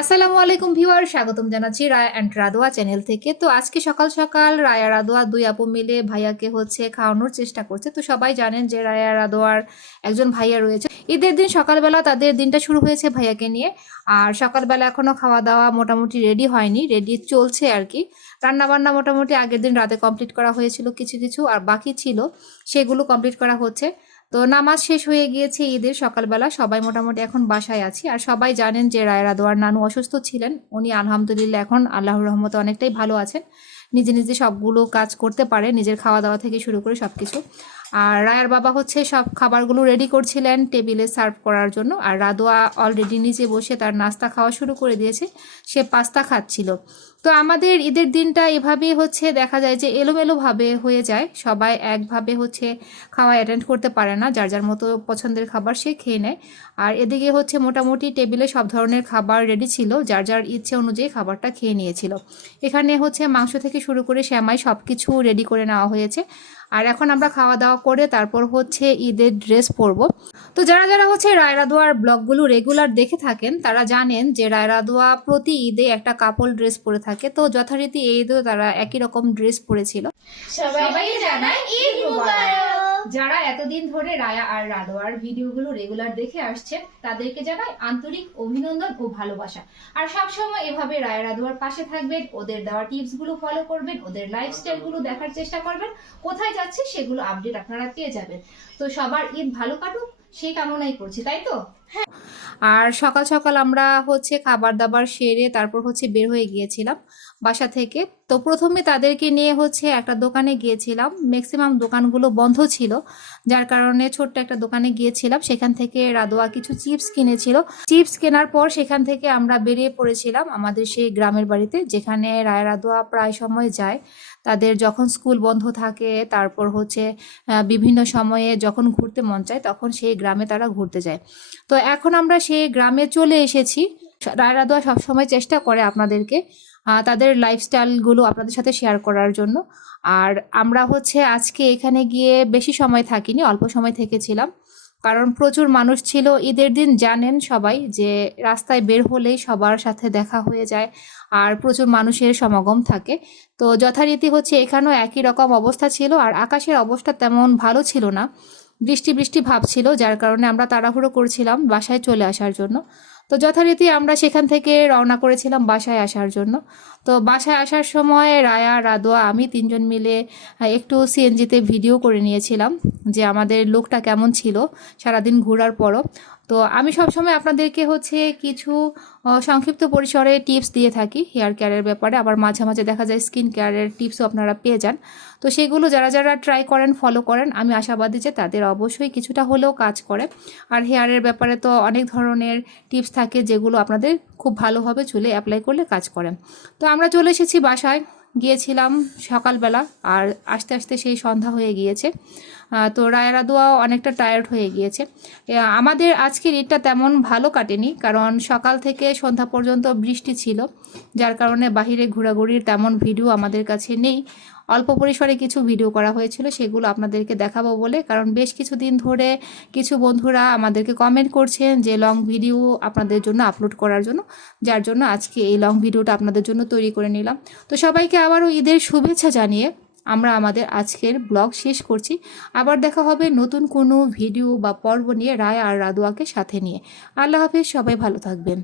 আসসালামু আলাইকুম ভিউয়ার, স্বাগতম জানাচ্ছি রায়া অ্যান্ড রাদোয়া চ্যানেল থেকে। তো আজকে সকাল সকাল রায়া রাদোয়া দুই আপু মিলে ভাইয়াকে খাওয়ানোর চেষ্টা করছে। তো সবাই জানেন যে রায়া রাদোয়ার একজন ভাইয়া রয়েছে। ঈদের দিন সকালবেলা তাদের দিনটা শুরু হয়েছে ভাইয়াকে নিয়ে। আর সকালবেলা এখনো খাওয়া দাওয়া মোটামুটি রেডি হয়নি, রেডি চলছে আর কি। রান্নাবান্না মোটামুটি আগের দিন রাতে কমপ্লিট করা হয়েছিল, কিছু কিছু আর বাকি ছিল, সেগুলো কমপ্লিট করা হচ্ছে। তো নামাজ শেষ হয়ে গিয়েছে ঈদের সকালবেলা, সবাই মোটামুটি এখন বাসায় আছি। আর সবাই জানেন যে রায় রাদোয়ার নানু অসুস্থ ছিলেন, উনি আলহামদুলিল্লাহ এখন আল্লাহর রহমতে অনেকটাই ভালো আছেন, নিজে নিজে সবগুলো কাজ করতে পারে, নিজের খাওয়া দাওয়া থেকে শুরু করে সব কিছু। আর রায়ার বাবা সব খাবারগুলো রেডি করছিলেন টেবিলে সার্ভ করার জন্য। আর রাদোয়া অলরেডি নিচে বসে তার নাস্তা খাওয়া শুরু করে দিয়েছে, সে পাস্তা খাচ্ছিল। তো আমাদের ঈদের দিনটা এভাবেই দেখা যায় যে এলোমেলোভাবে হয়ে যায়, সবাই একভাবে খাওয়া অ্যাটেন্ড করতে পারে না, যার যার মতো পছন্দের খাবার সে খেয়ে নেয়। আর এদিকে মোটামুটি টেবিলে সব ধরনের খাবার রেডি ছিল, যার যার ইচ্ছে অনুযায়ী খাবারটা খেয়ে নিয়েছিল। এখানে মাংস থেকে শুরু করে সেমাই সব কিছু রেডি করে নেওয়া হয়েছে। আর এখন আমরা খাওয়া দাওয়া করে তারপর ঈদের ড্রেস পরবো। তো যারা যারা রায় রাদোয়ার ব্লগগুলো রেগুলার দেখে থাকেন তারা জানেন যে রায় রাদোয়া প্রতি ঈদে একটা কাপল ড্রেস পরে থাকে। তো যথারীতি এই ঈদেও তারা একই রকম ড্রেস পরেছিল। সবাইকে জানাই ঈদ মুবারক। যারা এতদিন ধরে রায়া আর রাদোয়ার ভিডিওগুলো রেগুলার দেখে আসছেন তাদেরকে জানাই আন্তরিক অভিনন্দন ও ভালোবাসা। আর সবসময় এভাবে রায়া রাদোয়ার পাশে থাকবেন, ওদের দেওয়া টিপস গুলো ফলো করবেন, ওদের লাইফস্টাইল গুলো দেখার চেষ্টা করবেন, কোথায় যাচ্ছে সেগুলো আপডেট আপনারা পেয়ে যাবেন। তো সবার ঈদ ভালো কাটুক সেই কামনাই করছি, তাই তো? আর সকাল সকাল আমরা খাবার দাবার সেরে তারপর বের হয়ে গিয়েছিলাম বাসা থেকে। তো প্রথমে তাদেরকে নিয়ে একটা দোকানে গিয়েছিলাম, ম্যাক্সিমাম দোকানগুলো বন্ধ ছিল, যার কারণে ছোট্ট একটা দোকানে গিয়েছিলাম। সেখান থেকে রাদোয়া কিছু চিপস কিনেছিল। চিপস কেনার পর সেখান থেকে আমরা বেরিয়ে পড়েছিলাম আমাদের সেই গ্রামের বাড়িতে, যেখানে রায় রাদোয়া প্রায় সময় যায়। তাদের যখন স্কুল বন্ধ থাকে, তারপর বিভিন্ন সময়ে যখন ঘুরতে মন চায় তখন সেই গ্রামে তারা ঘুরতে যায়। তো এখন আমরা সেই গ্রামে চলে এসেছি। রায় রাদোয়া সবসময় চেষ্টা করে আপনাদেরকে তাদের লাইফস্টাইলগুলো আপনাদের সাথে শেয়ার করার জন্য। আর আমরা আজকে এখানে গিয়ে বেশি সময় থাকিনি, অল্প সময় থেকেছিলাম, কারণ প্রচুর মানুষ ছিল ঈদের দিন। জানেন সবাই যে রাস্তায় বের হলেই সবার সাথে দেখা হয়ে যায় আর প্রচুর মানুষের সমাগম থাকে। তো যথারীতি এখানেও একই রকম অবস্থা ছিল। আর আকাশের অবস্থা তেমন ভালো ছিল না, বৃষ্টি বৃষ্টি ভাব ছিল, যার কারণে আমরা তাড়াহুড়ো করছিলাম বাসায় চলে আসার জন্য। তো যথারীতি আমরা সেখান থেকে রওনা করেছিলাম বাসায় আসার জন্য। তো বাসায় আসার সময় রায়া, রাদোয়া, আমি তিনজন মিলে একটু সিএনজিতে ভিডিও করে নিয়েছিলাম যে আমাদের লুকটা কেমন ছিল সারাদিন ঘোরার পরও। তো আমি সবসময় আপনাদেরকে কিছু সংক্ষিপ্ত পরিসরে টিপস দিয়ে থাকি হেয়ার কেয়ারের ব্যাপারে, আবার মাঝে মাঝে দেখা যায় স্কিন কেয়ারের টিপসও আপনারা পেয়ে যান। তো সেগুলো যারা যারা ট্রাই করেন, ফলো করেন, আমি আশাবাদী যে তাদের অবশ্যই কিছুটা হলেও কাজ করে। আর হেয়ারের ব্যাপারে তো অনেক ধরনের টিপস থাকে যেগুলো আপনাদের খুব ভালোভাবে চুলে অ্যাপ্লাই করলে কাজ করে। তো আমরা চলে এসেছি বাসায়, গিয়েছিলাম সকালবেলা, আর আস্তে আস্তে সেই সন্ধ্যা হয়ে গিয়েছে। তো রায় রাদোয়াও অনেকটা টায়ার্ড হয়ে গিয়েছে। আমাদের আজকের ঈদটা তেমন ভালো কাটেনি, কারণ সকাল থেকে সন্ধ্যা পর্যন্ত বৃষ্টি ছিল, যার কারণে বাহিরে ঘোরাঘুরির তেমন ভিডিও আমাদের কাছে নেই। অল্প পরিসরে কিছু ভিডিও করা হয়েছিল, সেগুলো আপনাদেরকে দেখাবো বলে, কারণ বেশ কিছুদিন ধরে কিছু বন্ধুরা আমাদেরকে কমেন্ট করছেন যে লং ভিডিও আপনাদের জন্য আপলোড করার জন্য, যার জন্য আজকে এই লং ভিডিওটা আপনাদের জন্য তৈরি করে নিলাম। তো সবাইকে আবারও ঈদের শুভেচ্ছা জানিয়ে আমরা আমাদের আজকের ব্লগ শেষ করছি। আবার দেখা হবে নতুন কোনো ভিডিও বা পর্ব নিয়ে রায় আর রাদোয়াকে সাথে নিয়ে। আল্লাহ হাফেজ, সবাই ভালো থাকবেন।